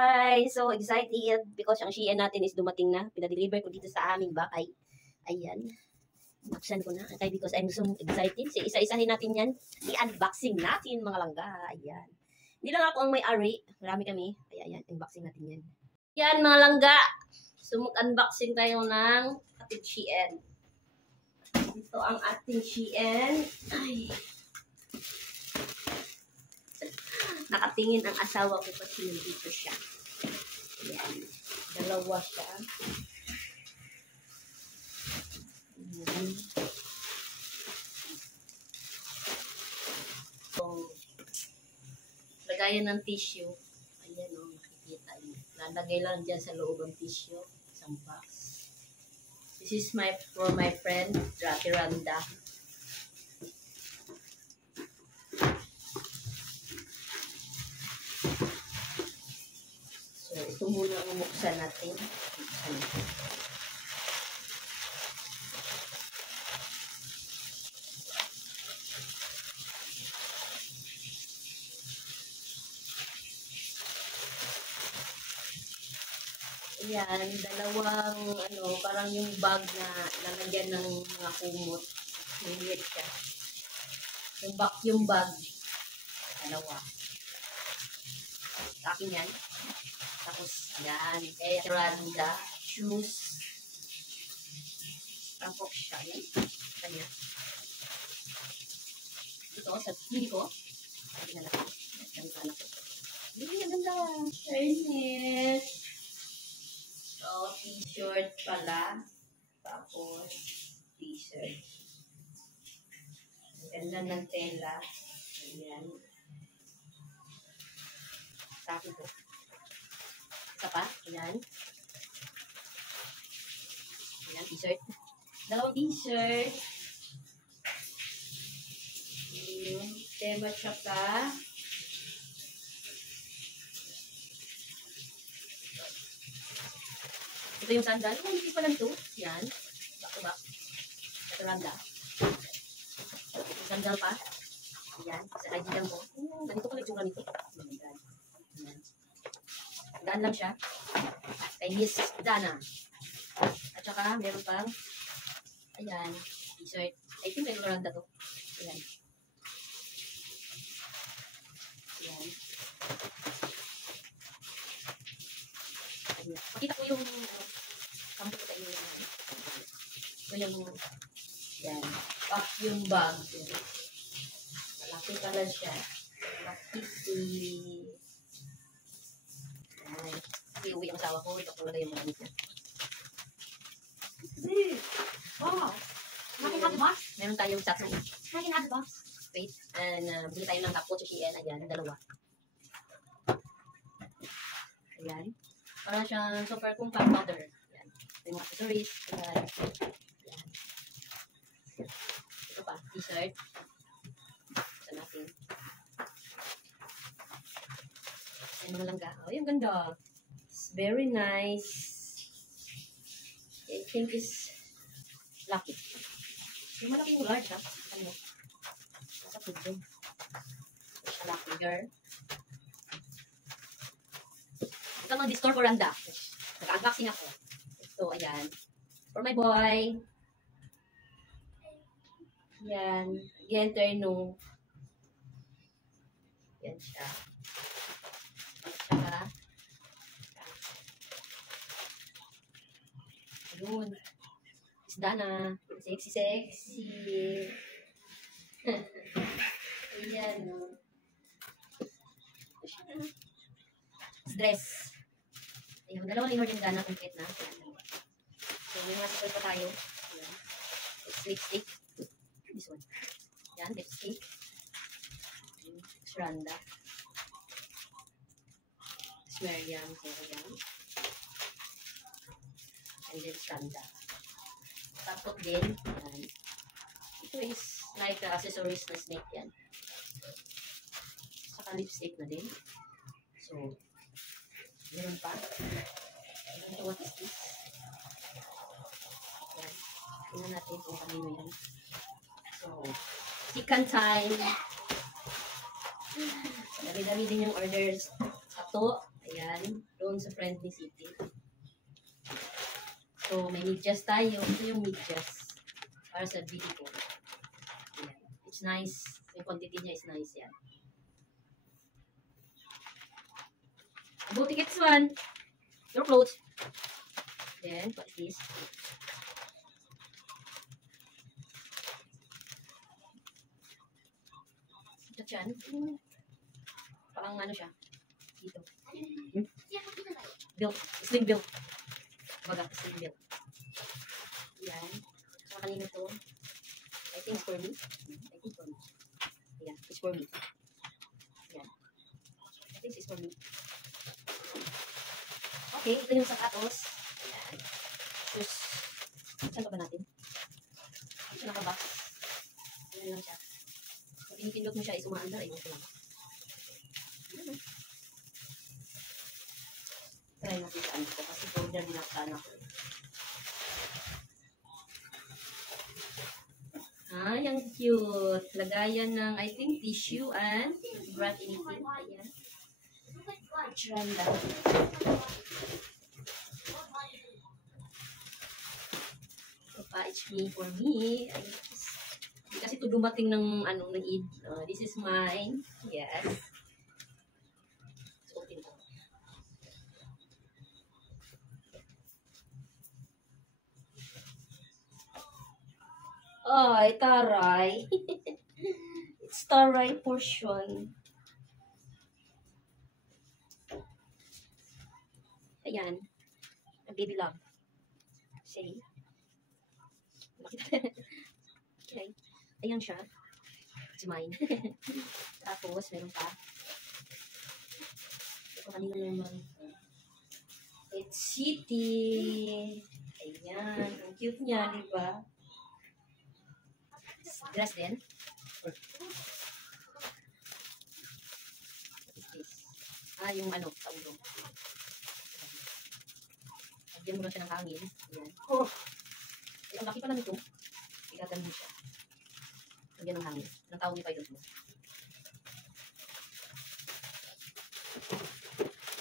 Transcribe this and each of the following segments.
Guys, so excited because ang Shein natin is dumating na. Pinadeliver ko dito sa aming bahay. Ayan. Buksan ko na. Okay, because I'm so excited. So, isa-isahin natin yan. I-unboxing natin mga langga. Ayan. Hindi lang ako ang may-ari. Marami kami. Kaya ayan, unboxing natin yan. Yan mga langga. So, mag-unboxing tayo ng ating Shein. Ito ang ating Shein. Ay. Nakatingin ang asawa ko kasi nandito siya. Ayan. Dalawa siya. Ayan. So, lagayan ng tissue. Ayan o, makikita niyo. Lalagay lang dyan sa loob ng tissue. Isang box. This is for my friend, Randa. So, ito muna ang buksan natin. Buksan natin. Ayan, dalawang, parang yung bag na lalagyan ng mga kumot. Maliit siya. Yung vacuum bag. Dalawa. Sa akin yan. Tapos, yan. Kaya Randa. Shoes. Tampok siya. Yan. Kanya. Ito, sa hindi ko. Ay, na lang. Ganito anak ko. Hindi, ang ganda. Fairness. So, t-shirt pala. Tapos, t-shirt. Ang ganda ng tela. Ayan. Sabi ko. Isa pa. Ayan. Ayan, t-shirt. Dalawang t-shirt. Tema tsaka. Ito yung sandal. Oh, hindi pa lang ito. Yan. Back to back. Ito Randa. Yung sandal pa. Yan. Sa ID lang mo. Ganito ko nagtsura nito. Yan. Daan lang siya. Kay Miss Dana. At saka, meron pang ayan. T-shirt. I think kay Randa to. Ayan. Ayan. Pakita ko yung kampo ko sa inyo naman. Ito yung yan. Vacuum bag. Malaki pala siya. Malaki. Ay. Iuwi ang asawa ko. Ito ko lagay yung mga niya. Wow! Makin hot box? Meron tayong tattoo. Makin hot box? Wait. And bili tayo ng kapo sa Shein. Ayan. Dalawa. Ayan. Para siyang super compact powder. Ayan. Ito yung accessories. Ayan. Ayan. Ito pa. T-shirt. Ito natin. Ayan mga langga. Oh, yung ganda. It's very nice. I think it's lucky. Yung malaki yung large ha. Ano? Nasa pudo. It's a lucky girl. Ito mga di-store ko Randa. Naka-unboxing ako. Ito, ayan. For my boy. Yan. Enter no. Yan siya. At saka. Ayun. Isda na. Sexy. Ayan, no. Dress. Ayun, dalawang in-order yung gana, complete na. So, may mga support pa tayo. Ayan. It's lipstick. This one. Ayan, lipstick. Randa. Meriam. So, ayan. And then, Randa. Tapos din. Ayan. Ito is like accessories na snake yan. Saka lipstick na din. So, meron pa. Ito, what is this? Yan. Tingnan natin kung kanino yan. So, chicken time. Dami-dami din yung orders. Ito. Ayan. Ayan, doon sa Friendly City. So, may medyas tayo. Ito yung medyas para sa bili ko. Ayan. It's nice. Yung quantity niya is nice. Yan. Go tickets one. Your clothes. Then, what is this? Ito dyan. Parang ano siya. Dito. Built. Slim built. Baga, slim built. Yan. So, kanina to. I think it's for me. I think for me. Yeah, it's for me. Yan. I think it's for me. Okay, ito yung sapatos. Ayan. Shoes. Saan ka ba natin? Ito nakabox. Ayan lang siya. Pag pinipindot mo siya, is umaandar. Ayun ko lang. Ayan. Try natin sa ano ko. Kasi folder din ako sana ko. Ay, ang cute. Lagayan ng, I think, tissue and wrap anything. Ayan. Randa. So, it's me for me. Kasi ito dumating ng ano ng Eid. This is mine. Yes. So, open ko. Ay, taray. It's taray portion. Ayan. Ang baby love. Say. Okay. Ayan siya. It's mine. Tapos, meron pa. Ito kanina naman. It's City. Ayan. Ang cute niya, di ba? Dress din. What is this? Ah, yung ano, taulong. Lagyan mo lang siya ng hangin. Ayan. Oh! Ay, ang laki pala nito. Igagano siya. Lagyan ng hangin. Anong tawag niyo pa ito?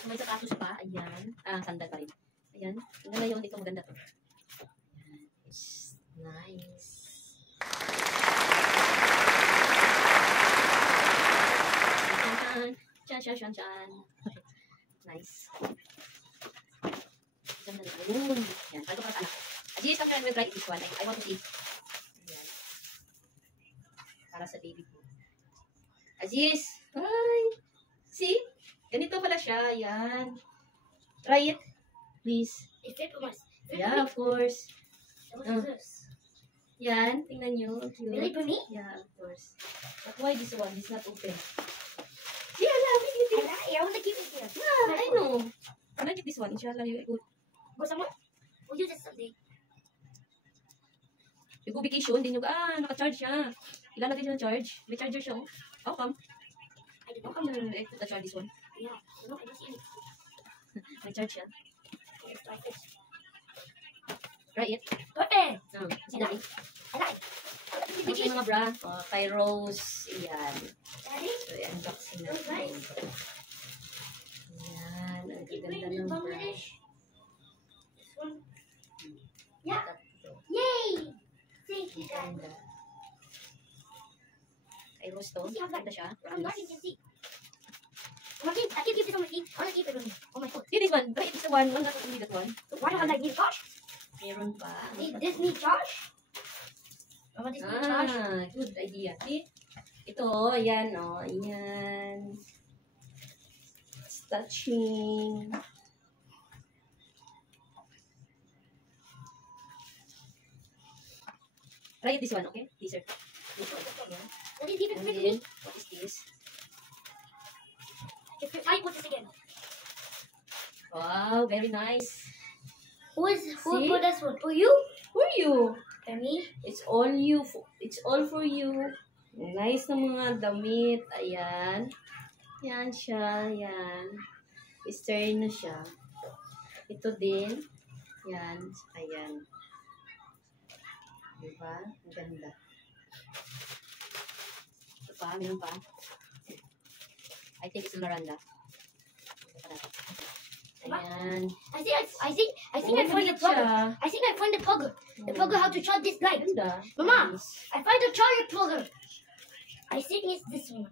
May sapatos pa. Ayan. Ah, sandal pa rin. Ayan. Tingnan na yun. Dito maganda to. Ayan. It's nice. Chan, chan, chan, chan. Nice. Ganda na yun. Yan, palo para sa anak ko. Ajis, I'm trying to try this one. I want to see. Yan. Para sa baby ko. Ajis! Hi! See? Ganito pala siya. Yan. Try it. Please. Yeah, of course. Yan. Tingnan nyo. Cute. Really for me? Yeah, of course. But why this one? It's not open. See, I love it. I want to keep it here. Yeah, I know. I like this one. Inshallah, you go. Go somewhere. We'll use it someday. You go vacation, din yung, naka-charge siya. Ilalagay siya ng charge. May charger siya, oh. How come? I don't How know. come the charge this one? Yeah. No, I don't see it. May charge siya. Let's try this. Try it. Perfect. See natin. I like. Ito yung mga bra. Kay Rose. Ayan. Daddy? So, unboxing Those natin. nice. Ayan. Ang Keep ganda bringing ng bra. Bangladesh. This one. Yeah. Tatlo. Yay! Thank you, Ang guys. ganda. Kay Rose to. Yeah, Ganda siya. I'm not even see. I can keep this on my feet. I want to keep it on my foot. See this one. Try this one. Why not only that one? Why don't I like need Josh? Meron pa. Need this need Josh? I want this need Josh. Good idea. See? Ito, ayan, oh. Ayan. It's touching. Try this one, okay? Teaser. This one. Ayan. Let it keep it And for then, me. what is this? I put this again. Wow, very nice. Who See? put this one? For you? For you. For me? It's all you. It's all for you. Nice na mga damit. Ayan. Yan siya. Yan. Stern na siya. Ito din. Yan. Ayan. Diba? Ang ganda. Ito pa. Meron pa. I think it's Miranda. Ayan. I think I found the plug. I think I found the plugger. The plugger how to charge this light. Ganda. Mama. Nice. I found the charger plugger. I think it's this one.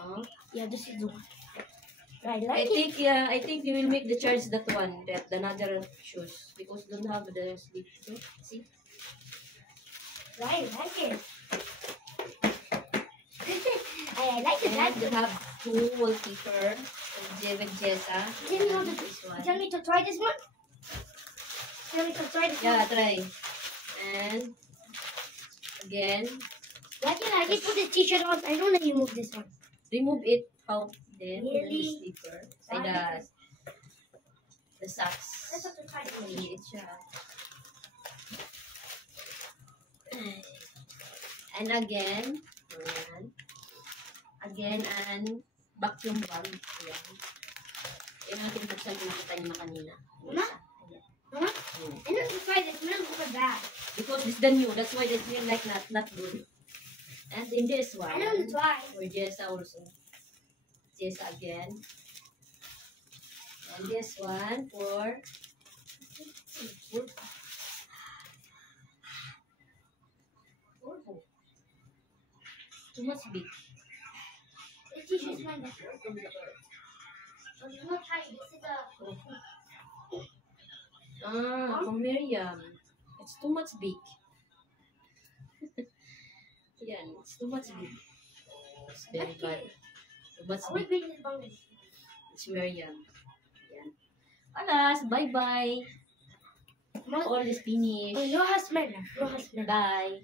Oh. Yeah, this is the one. I I like it. think, yeah, I think we will make the charge that one, that the another shoes, because don't have the sleep. See? I like it. I like it. And we have two wallpaper with Jessa. Tell me how to This one. Tell me to try this one. Tell me to try this Yeah, one. try. And again, Why can I just put this t-shirt on? I don't let you move this one. remove it out. Then put Really? the slipper. Say the socks. Let's have to try this one. Maliit siya. And again, ayan. Again, and vacuum bag. Ayan. Yung ating buksan, pinakita niyo na kanina. Mama? Ayan. Mama? Hmm. I know to try this. I'm gonna put it back. Because this is the new, that's why they feel like not good. And in this one, I know to try. for Jessa also. Jessa again. And this one for Purple. Too much big. This t-shirt's mine. So you're not trying. This is a. From Miriam. It's too much big. Yan, it's too much big. It's very bad. Too much I will big. bring this bundle. It's Miriam. Yan. Alas, bye-bye. Mama, All is finished. no has smell. No has smell. Bye.